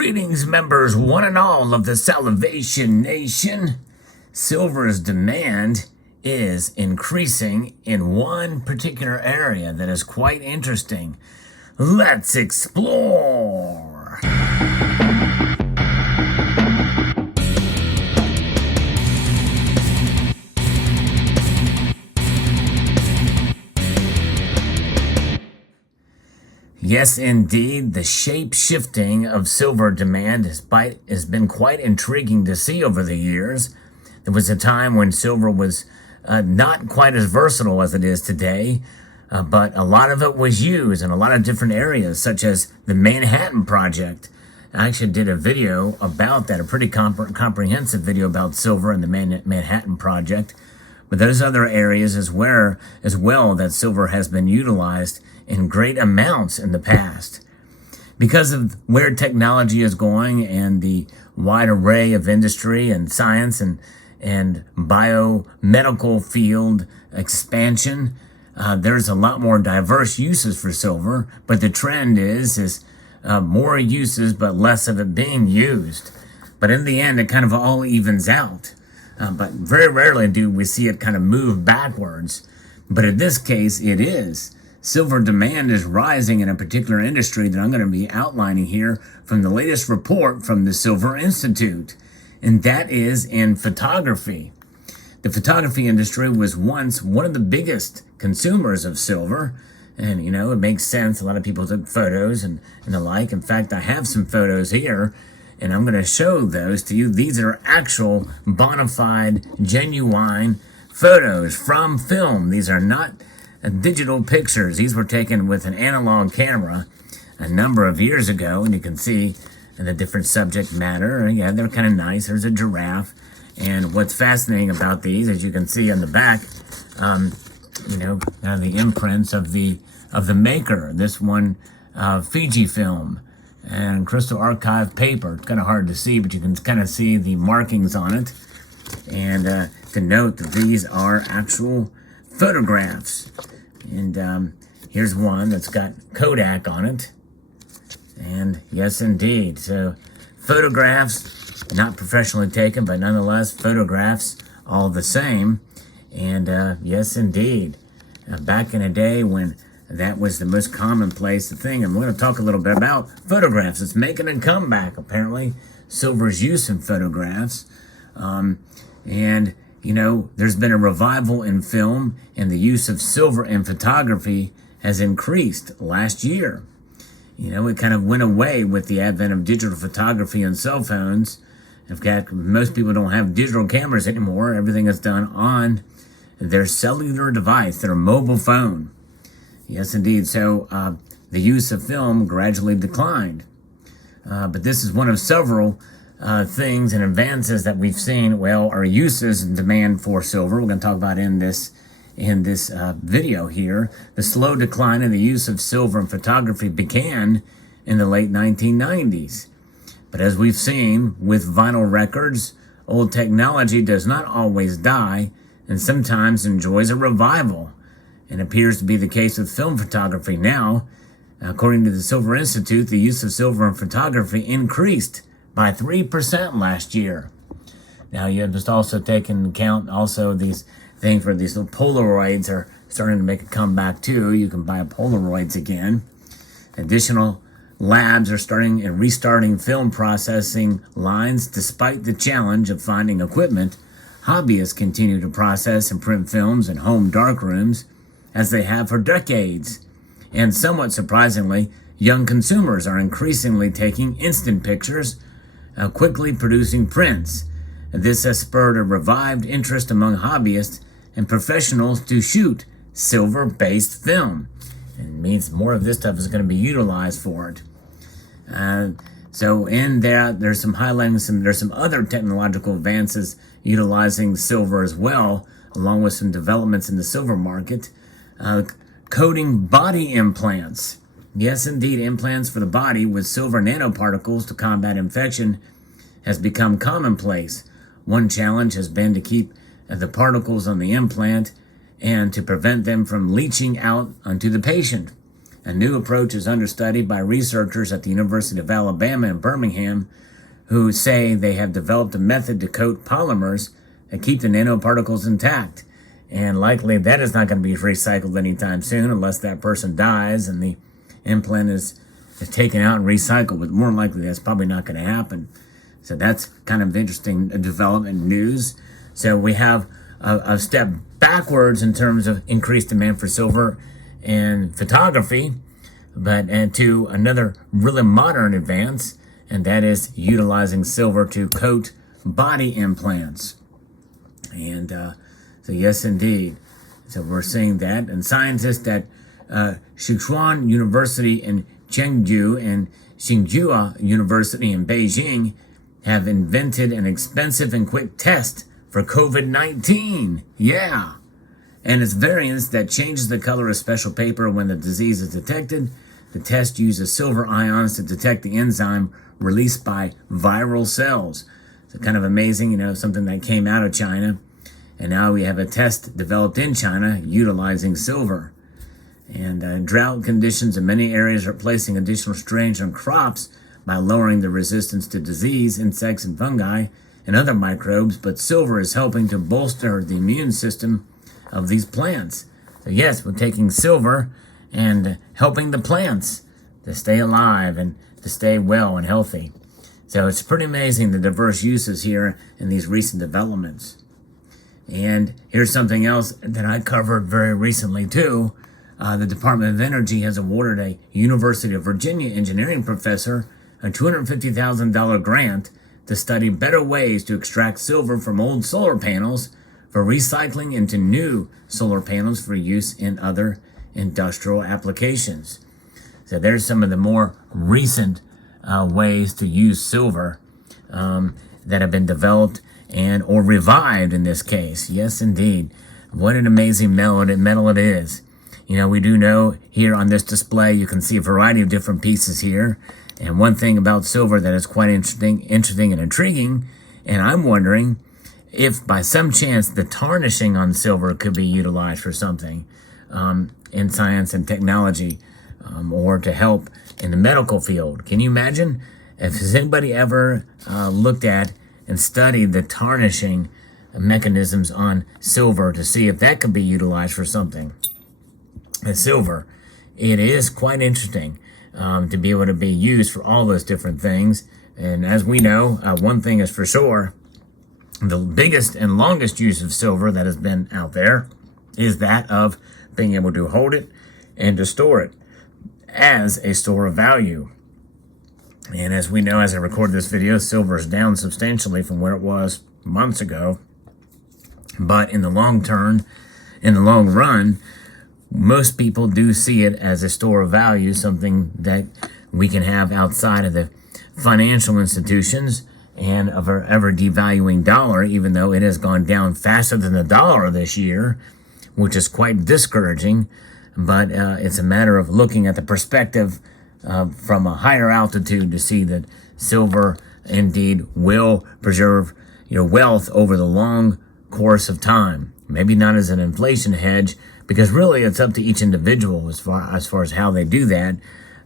Greetings, members, one and all of the Salivation Nation. Silver's demand is increasing in one particular area that is quite interesting. Let's explore. Yes, indeed, the shape-shifting of silver demand has been quite intriguing to see over the years. There was a time when silver was not quite as versatile as it is today, but a lot of it was used in a lot of different areas, such as the Manhattan Project. I actually did a video about that, a pretty comprehensive video about silver and the Manhattan Project. But there's other areas as well that silver has been utilized in great amounts in the past. Because of where technology is going and the wide array of industry and science and biomedical field expansion, there's a lot more diverse uses for silver, but the trend is more uses but less of it being used. But in the end, it kind of all evens out. But very rarely do we see it kind of move backwards. But in this case, it is. Silver demand is rising in a particular industry that I'm going to be outlining here from the latest report from the Silver Institute, and that is in photography. The photography industry was once one of the biggest consumers of silver, and it makes sense. A lot of people took photos and the like. In fact, I have some photos here, and I'm going to show those to you. These are actual bona fide, genuine photos from film. These are not digital pictures. These were taken with an analog camera a number of years ago, and you can see the different subject matter. Yeah, they're kind of nice. There's a giraffe, and what's fascinating about these, as you can see on the back, the imprints of the maker. This one, Fujifilm, and Crystal Archive paper. It's kind of hard to see, but you can kind of see the markings on it, and to note that these are actual photographs. And here's one that's got Kodak on it. And yes, indeed. So photographs, not professionally taken, but nonetheless, photographs all the same. And yes, indeed. Back in a day when that was the most commonplace thing. And we're going to talk a little bit about photographs. It's making a comeback, apparently. Silver's use in photographs. There's been a revival in film, and the use of silver in photography has increased last year. It kind of went away with the advent of digital photography and cell phones. In fact, most people don't have digital cameras anymore. Everything is done on their cellular device, their mobile phone. Yes, indeed. So the use of film gradually declined. But this is one of several things and advances that we've seen, our uses and demand for silver. We're going to talk about in this video here. The slow decline in the use of silver in photography began in the late 1990s. But as we've seen with vinyl records, old technology does not always die and sometimes enjoys a revival. And appears to be the case with film photography now. According to the Silver Institute, the use of silver in photography increased by 3% last year. Now, you have just also taken into account also these things where these little Polaroids are starting to make a comeback too. You can buy Polaroids again. Additional labs are starting and restarting film processing lines despite the challenge of finding equipment. Hobbyists continue to process and print films in home darkrooms as they have for decades. And somewhat surprisingly, young consumers are increasingly taking instant pictures, quickly producing prints. This has spurred a revived interest among hobbyists and professionals to shoot silver-based film. It means more of this stuff is going to be utilized for it. So in that, there's some highlighting, there's some other technological advances utilizing silver as well, along with some developments in the silver market. Coating body implants. Yes, indeed, implants for the body with silver nanoparticles to combat infection has become commonplace. One challenge has been to keep the particles on the implant and to prevent them from leaching out onto the patient. A new approach is under study by researchers at the University of Alabama in Birmingham, who say they have developed a method to coat polymers that keep the nanoparticles intact. And likely that is not going to be recycled anytime soon unless that person dies and the implant is taken out and recycled. But more likely that's probably not going to happen. So that's kind of interesting development news. So we have a step backwards in terms of increased demand for silver and photography, and to another really modern advance, and that is utilizing silver to coat body implants. And so yes, indeed. So we're seeing that. And scientists at Sichuan University in Chengdu and Tsinghua University in Beijing have invented an expensive and quick test for COVID-19. Yeah. And its variants that changes the color of special paper when the disease is detected. The test uses silver ions to detect the enzyme released by viral cells. So kind of amazing, something that came out of China. And now we have a test developed in China utilizing silver. And drought conditions in many areas are placing additional strains on crops by lowering the resistance to disease, insects, and fungi, and other microbes. But silver is helping to bolster the immune system of these plants. So yes, we're taking silver and helping the plants to stay alive and to stay well and healthy. So it's pretty amazing the diverse uses here in these recent developments. And here's something else that I covered very recently too. The Department of Energy has awarded a University of Virginia engineering professor a $250,000 grant to study better ways to extract silver from old solar panels for recycling into new solar panels for use in other industrial applications. So there's some of the more recent ways to use silver that have been developed and or revived in this case. Yes, indeed. What an amazing metal it is. We do know here on this display, you can see a variety of different pieces here. And one thing about silver that is quite interesting and intriguing, and I'm wondering if by some chance the tarnishing on silver could be utilized for something in science and technology or to help in the medical field. Can you imagine? Has anybody ever looked at and studied the tarnishing mechanisms on silver to see if that could be utilized for something? And silver, it is quite interesting to be able to be used for all those different things. And as we know, one thing is for sure, the biggest and longest use of silver that has been out there is that of being able to hold it and to store it as a store of value. And as we know, as I record this video, silver is down substantially from where it was months ago. But in the long run, most people do see it as a store of value, something that we can have outside of the financial institutions and of our ever devaluing dollar, even though it has gone down faster than the dollar this year, which is quite discouraging. But it's a matter of looking at the perspective from a higher altitude to see that silver indeed will preserve your wealth over the long course of time. Maybe not as an inflation hedge, because really it's up to each individual as far as how they do that.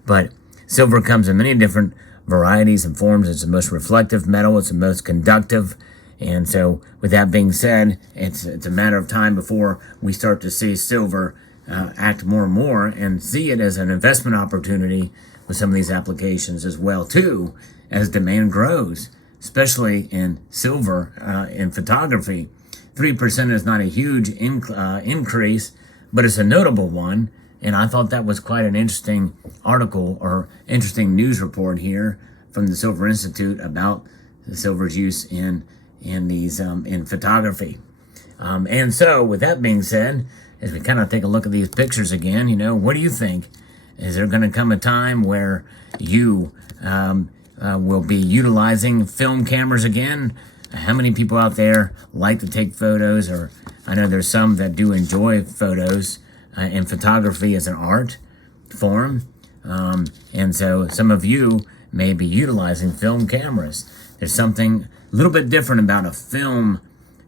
But silver comes in many different varieties and forms. It's the most reflective metal. It's the most conductive. And so with that being said, it's a matter of time before we start to see silver act more and more and see it as an investment opportunity with some of these applications as well too, as demand grows, especially in silver in photography. 3% is not a huge increase, but it's a notable one. And I thought that was quite an interesting article or interesting news report here from the Silver Institute about the silver's use in photography. And so with that being said, as we kind of take a look at these pictures again, what do you think? Is there going to come a time where you will be utilizing film cameras again? How many people out there like to take photos? Or I know there's some that do enjoy photos and photography as an art form. And so some of you may be utilizing film cameras. There's something a little bit different about a film,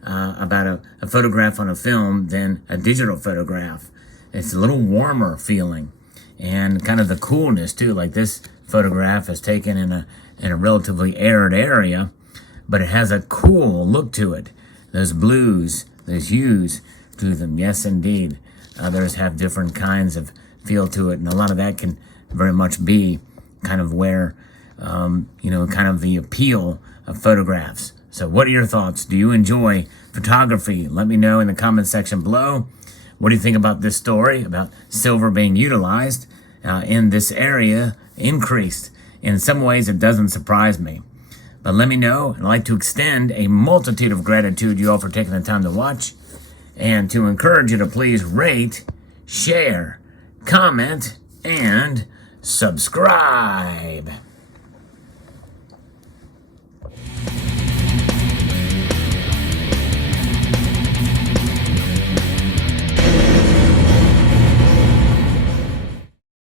about a photograph on a film than a digital photograph. It's a little warmer feeling. and kind of the coolness too. Like this photograph is taken in a relatively arid area, but it has a cool look to it. Those blues, those hues to them. Yes, indeed. Others have different kinds of feel to it, and a lot of that can very much be kind of where, kind of the appeal of photographs. So what are your thoughts? Do you enjoy photography? Let me know in the comment section below. What do you think about this story about silver being utilized in this area increased? In some ways, it doesn't surprise me. But let me know. I'd like to extend a multitude of gratitude to you all for taking the time to watch, and to encourage you to please rate, share, comment, and subscribe.